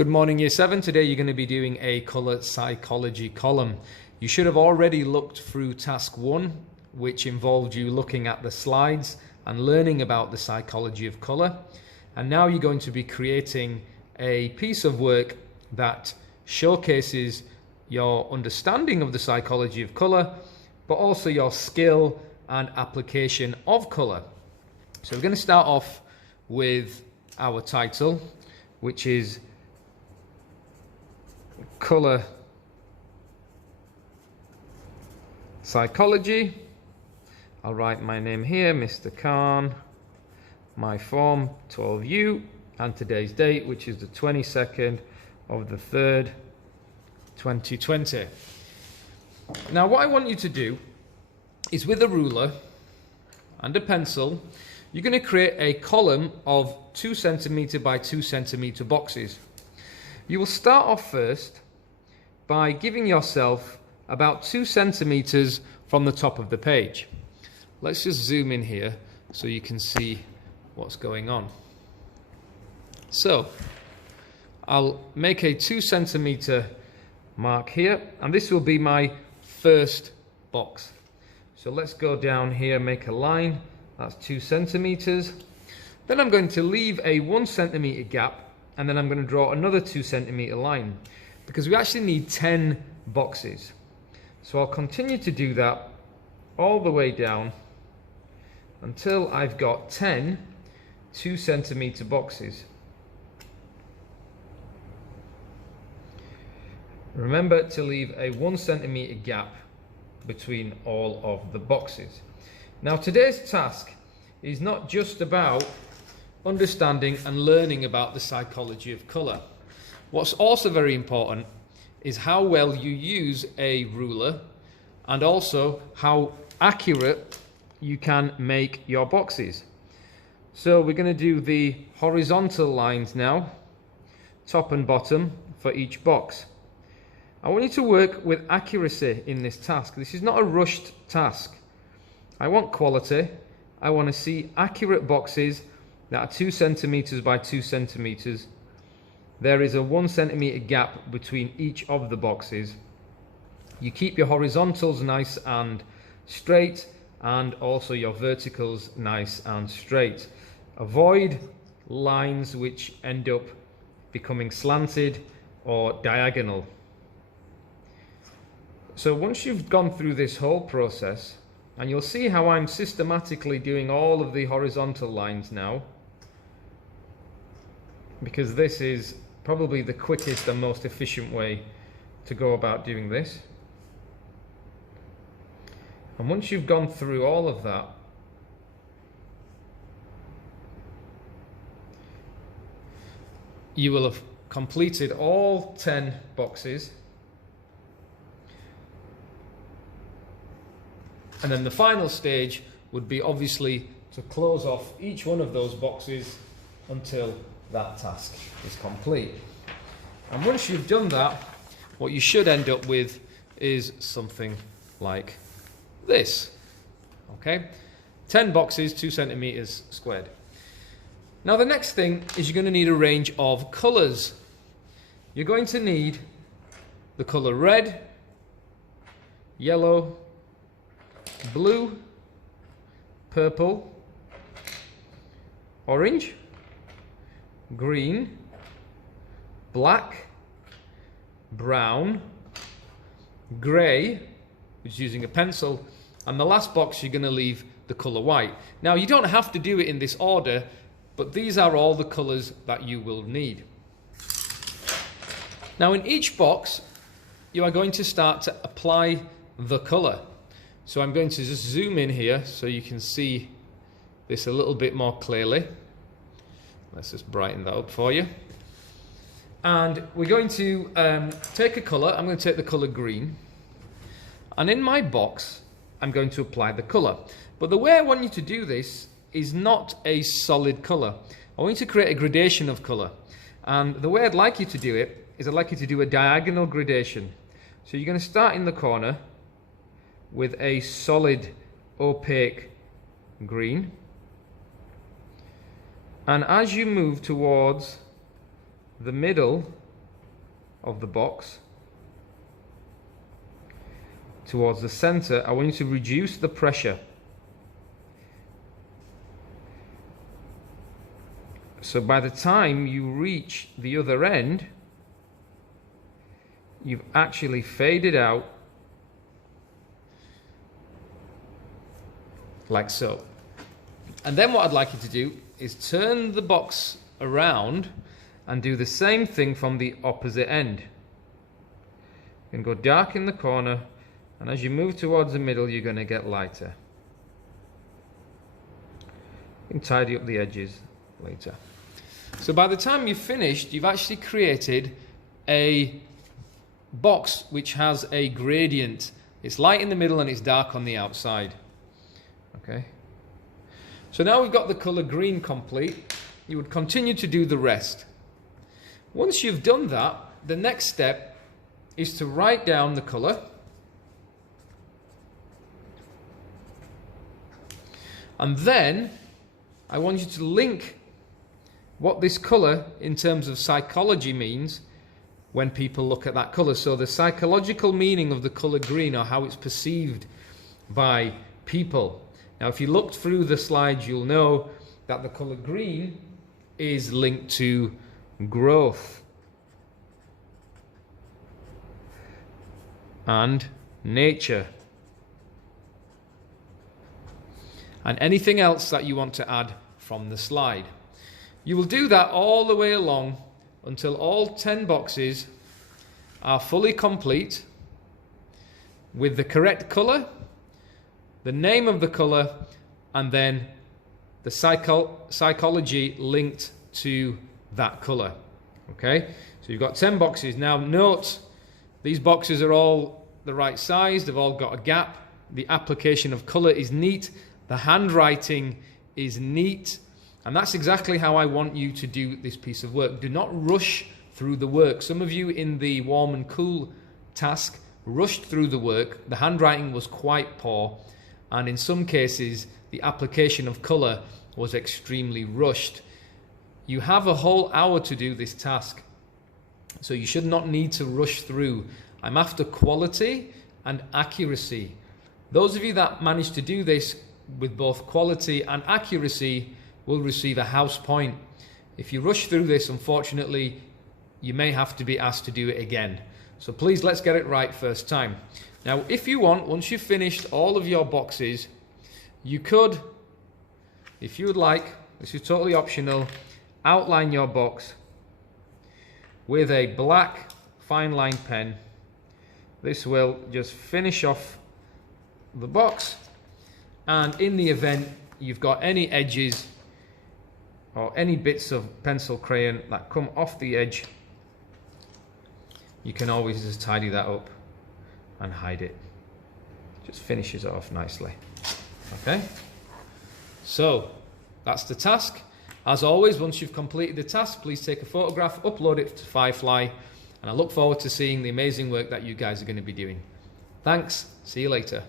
Good morning, Year 7. Today you're going to be doing a colour psychology column. You should have already looked through task 1, which involved you looking at the slides and learning about the psychology of colour. And now you're going to be creating a piece of work that showcases your understanding of the psychology of colour, but also your skill and application of colour. So we're going to start off with our title, which is Colour Psychology. I'll write my name here, Mr. Khan, my form 12U, and today's date, which is the 22nd of the 3rd, 2020. Now what I want you to do is, with a ruler and a pencil, you're going to create a column of 2 centimetre by 2 centimetre boxes. You will start off first by giving yourself about 2 centimetres from the top of the page. Let's just zoom in here so you can see what's going on. So I'll make a 2 centimetre mark here, and this will be my first box. So let's go down here, make a line, that's 2 centimetres. Then I'm going to leave a 1 centimetre gap, and then I'm going to draw another 2 centimetre line, because we actually need 10 boxes. So I'll continue to do that all the way down until I've got 10 2 centimetre boxes. Remember to leave a 1 centimetre gap between all of the boxes. Now today's task is not just about understanding and learning about the psychology of colour. What's also very important is how well you use a ruler, and also how accurate you can make your boxes. So we're going to do the horizontal lines now, top and bottom for each box. I want you to work with accuracy in this task. This is not a rushed task. I want quality. I want to see accurate boxes that are 2 centimetres by 2 centimetres. There is a 1 centimetre gap between each of the boxes. You keep your horizontals nice and straight, and also your verticals nice and straight. Avoid lines which end up becoming slanted or diagonal. So once you've gone through this whole process, and you'll see how I'm systematically doing all of the horizontal lines now, because this is probably the quickest and most efficient way to go about doing this. And once you've gone through all of that, you will have completed all 10 boxes. And then the final stage would be obviously to close off each one of those boxes until that task is complete. And once you've done that, what you should end up with is something like this. Okay, 10 boxes, 2 centimetres squared. Now the next thing is you're going to need a range of colours. You're going to need the colour red, yellow, blue, purple, orange, green, black, brown, grey, which is using a pencil, and the last box you're going to leave the colour white. Now you don't have to do it in this order, but these are all the colours that you will need. Now in each box you are going to start to apply the colour. So I'm going to just zoom in here so you can see this a little bit more clearly. Let's just brighten that up for you. And we're going to take a colour. I'm going to take the colour green. And in my box, I'm going to apply the colour. But the way I want you to do this is not a solid colour. I want you to create a gradation of colour. And the way I'd like you to do it is I'd like you to do a diagonal gradation. So you're going to start in the corner with a solid opaque green. And as you move towards the middle of the box towards the center. I want you to reduce the pressure. So by the time you reach the other end, you've actually faded out like so. And then what I'd like you to do is turn the box around and do the same thing from the opposite end. You can go dark in the corner, and as you move towards the middle, you're going to get lighter. You can tidy up the edges later. So by the time you've finished, you've actually created a box which has a gradient. It's light in the middle and it's dark on the outside. Okay. So now we've got the colour green complete. You would continue to do the rest. Once you've done that, the next step is to write down the colour. And then I want you to link what this colour in terms of psychology means when people look at that colour. So the psychological meaning of the colour green, or how it's perceived by people. Now if you looked through the slides, you'll know that the colour green is linked to growth and nature and anything else that you want to add from the slide. You will do that all the way along until all 10 boxes are fully complete with the correct colour, the name of the colour, and then the psychology linked to that colour. Okay, so you've got 10 boxes. Now note, these boxes are all the right size, they've all got a gap, the application of colour is neat, the handwriting is neat, and that's exactly how I want you to do this piece of work. Do not rush through the work. Some of you in the warm and cool task rushed through the work. The handwriting was quite poor, and in some cases the application of colour was extremely rushed. You have a whole hour to do this task, so you should not need to rush through. I'm after quality and accuracy. Those of you that manage to do this with both quality and accuracy will receive a house point. If you rush through this, unfortunately, you may have to be asked to do it again. So please, let's get it right first time. Now, if you want, once you've finished all of your boxes, you could, if you would like, this is totally optional, outline your box with a black fine line pen. This will just finish off the box, and in the event you've got any edges or any bits of pencil crayon that come off the edge, you can always just tidy that up and hide it. Just finishes it off nicely. Okay, so that's the task. As always, once you've completed the task, please take a photograph, upload it to Firefly, and I look forward to seeing the amazing work that you guys are going to be doing. Thanks, see you later.